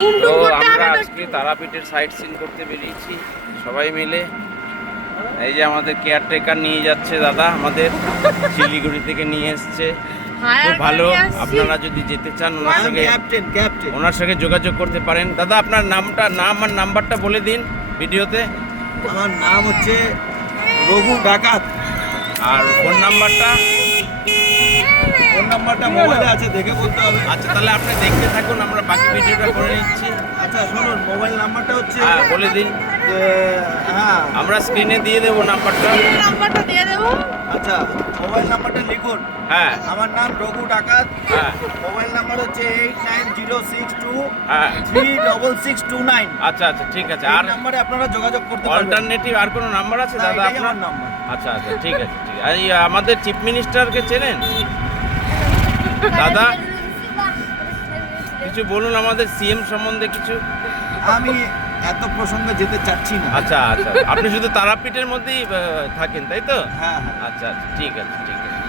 তো আমরা আজকে তারাপীঠের সাইট সিন করতে বেরিয়েছি সবাই মিলে। এই যে আমাদের কেয়ারটেকার নিয়ে যাচ্ছে দাদা, আমাদের শিলিগুড়ি থেকে নিয়ে এসছে। খুব ভালো, আপনারা যদি যেতে চান ওনার সঙ্গে যোগাযোগ করতে পারেন। দাদা আপনার নাম আর নাম্বারটা বলে দিন ভিডিওতে। আমার নাম হচ্ছে রঘু ডাকাত, আর ফোন নাম্বারটা মোবাইলে আছে, দেখে বলতে হবে। আচ্ছা তাহলে আপনি দেখতে থাকুন, আমরা বাকি ভিডিওটা করে নিচ্ছি। আচ্ছা শুনুন, মোবাইল নাম্বারটা হচ্ছে বলে দিন। হ্যাঁ আমরা স্ক্রিনে দিয়ে দেবো নাম্বারটা। দিয়ে দেবো। আচ্ছা মোবাইল নাম্বারটা লিখুন। হ্যাঁ আমার নাম রঘু ডাকাত, হ্যাঁ মোবাইল নাম্বার হচ্ছে 8906236629। হ্যাঁ আচ্ছা আচ্ছা ঠিক আছে। আর নাম্বারে আপনারা যোগাযোগ করতে পারবেন। অল্টারনেটিভ আর কোনো নাম্বার আছে দাদা এটাই আপনার? আমার নাম্বার। আচ্ছা আচ্ছা ঠিক আছে ঠিক আছে। এই আমাদের চিফ মিনিস্টারকে চেনেন দাদা? কিছু বলুন আমাদের সিএম সম্বন্ধে কিছু। আমি এত প্রসঙ্গে যেতে চাচ্ছি না। আচ্ছা আচ্ছা, আপনি শুধু তারাপীঠের মধ্যেই থাকেন তাই তো? হ্যাঁ হ্যাঁ। আচ্ছা আচ্ছা ঠিক আছে ঠিক আছে।